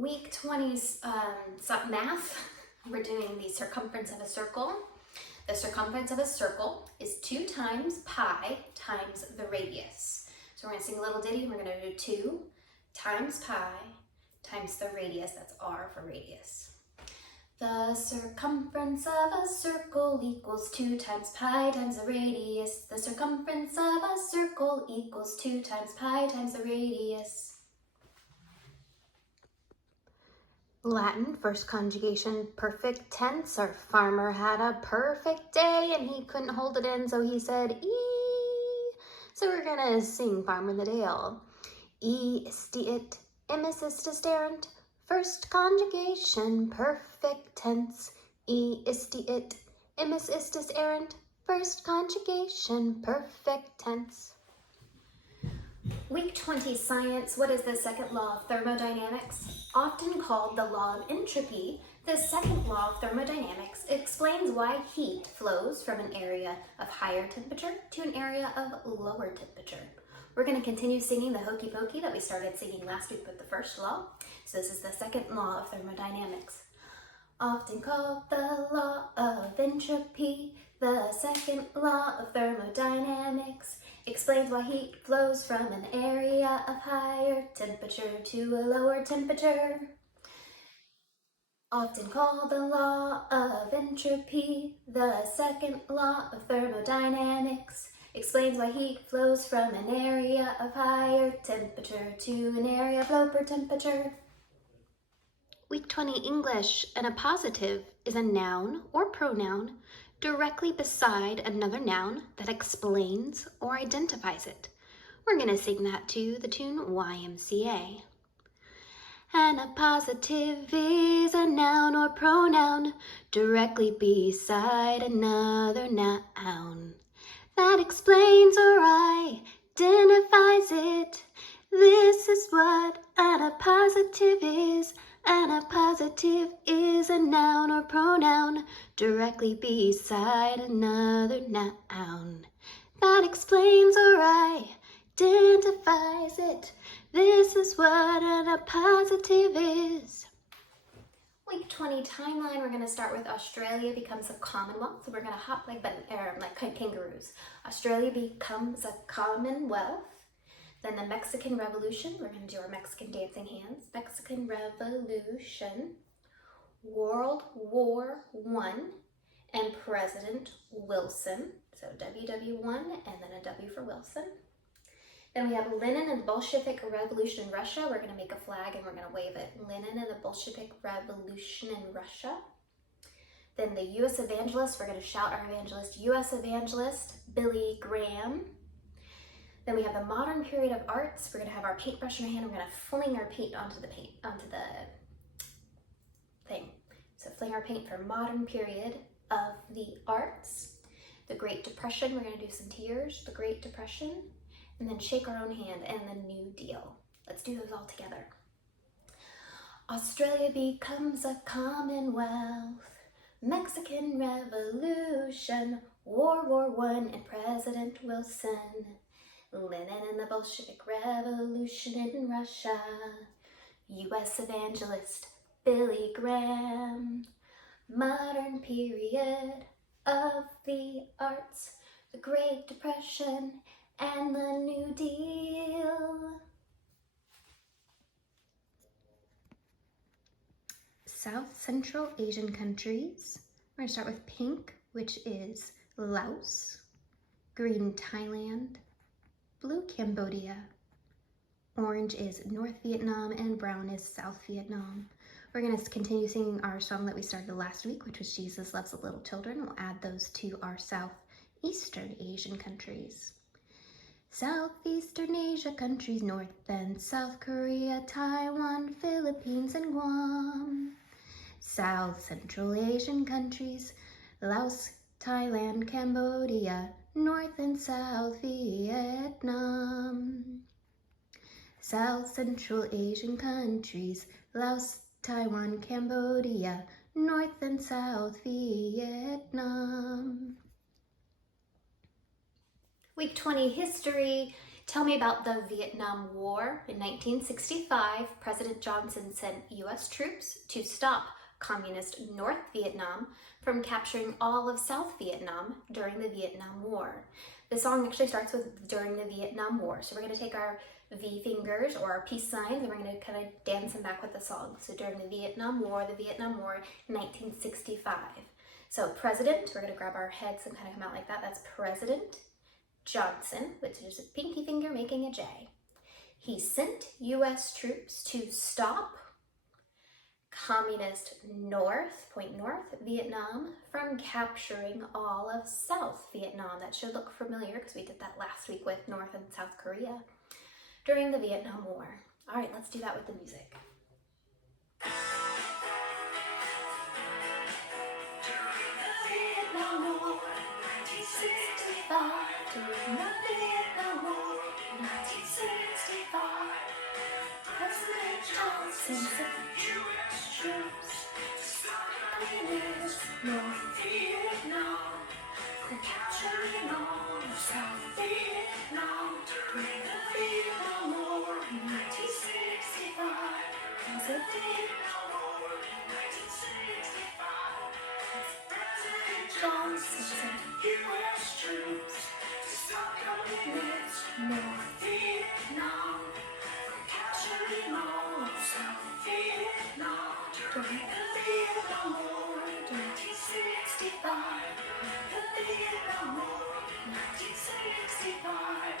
Week 20's math. We're doing the circumference of a circle. The circumference of a circle is 2 times pi times the radius. So we're going to sing a little ditty. We're going to do 2 times pi times the radius. That's R for radius. The circumference of a circle equals 2 times pi times the radius. The circumference of a circle equals 2 times pi times the radius. Latin, first conjugation, perfect tense. Our farmer had a perfect day and he couldn't hold it in, so he said, "ee." So we're gonna sing Farmer in the Dale. E isti it, imis istis erant. First conjugation, perfect tense. E isti it, imis istis erant. First conjugation, perfect tense. Week 20 science. What is the second law of thermodynamics? Often called the law of entropy, the second law of thermodynamics explains why heat flows from an area of higher temperature to an area of lower temperature. We're going to continue singing the Hokey Pokey that we started singing last week with the first law. So this is the second law of thermodynamics. Often called the law of entropy, the second law of thermodynamics explains why heat flows from an area of higher temperature to a lower temperature. Often called the law of entropy, the second law of thermodynamics explains why heat flows from an area of higher temperature to an area of lower temperature. Week 20 English. An appositive is a noun or pronoun directly beside another noun that explains or identifies it. We're going to sing that to the tune YMCA. An appositive is a noun or pronoun directly beside another noun that explains or identifies it. This is what an appositive is. An appositive is a noun or pronoun directly beside another noun that explains or identifies it. This is what an appositive is. Week 20 timeline, we're going to start with Australia becomes a commonwealth. So we're going to hop like kangaroos. Australia becomes a commonwealth. Then the Mexican Revolution, we're going to do our Mexican dancing hands. Mexican Revolution, World War I, and President Wilson. So WW1 and then a W for Wilson. Then we have Lenin and the Bolshevik Revolution in Russia. We're going to make a flag and we're going to wave it. Lenin and the Bolshevik Revolution in Russia. Then the U.S. evangelist, we're going to shout our evangelist, U.S. evangelist, Billy Graham. Then we have the modern period of arts. We're going to have our paintbrush in our hand. We're going to fling our paint onto the thing. So fling our paint for modern period of the arts. The Great Depression, we're going to do some tears. The Great Depression. And then shake our own hand and the New Deal. Let's do those all together. Australia becomes a commonwealth. Mexican Revolution. World War I and President Wilson. Lenin and the Bolshevik Revolution in Russia. U.S. evangelist Billy Graham. Modern period of the arts. The Great Depression and the New Deal. South Central Asian countries. We're going to start with pink, which is Laos. Green, Thailand. Blue, Cambodia. Orange is North Vietnam and brown is South Vietnam. We're going to continue singing our song that we started last week, which was Jesus Loves the Little Children. We'll add those to our Southeastern Asian countries. Southeastern Asia countries, North and South Korea, Taiwan, Philippines, and Guam. South Central Asian countries, Laos, Thailand, Cambodia, North and South Vietnam. South Central Asian countries, Laos, Taiwan, Cambodia, North and South Vietnam. Week 20 history. Tell me about the Vietnam War. In 1965, President Johnson sent US troops to stop communist North Vietnam from capturing all of South Vietnam during the Vietnam War. The song actually starts with during the Vietnam War. So we're going to take our V fingers or our peace signs and we're going to kind of dance them back with the song. So during the Vietnam War, 1965. So President, we're going to grab our heads and kind of come out like that. That's President Johnson, which is a pinky finger making a J. He sent US troops to stop communist point north Vietnam from capturing all of South Vietnam. That should look familiar because we did that last week with North and South Korea during the Vietnam War. All right, let's do that with the music. During the Vietnam War, 1965. During the Vietnam War, 1965. President Johnson sent US troops to stop communist North Vietnam from capturing all of South Vietnam. During the Vietnam War, 1965. President Johnson sent US troops to stop communist North Vietnam from capturing all of South Vietnam. During the Vietnam War, 1965. The Vietnam War, 1965.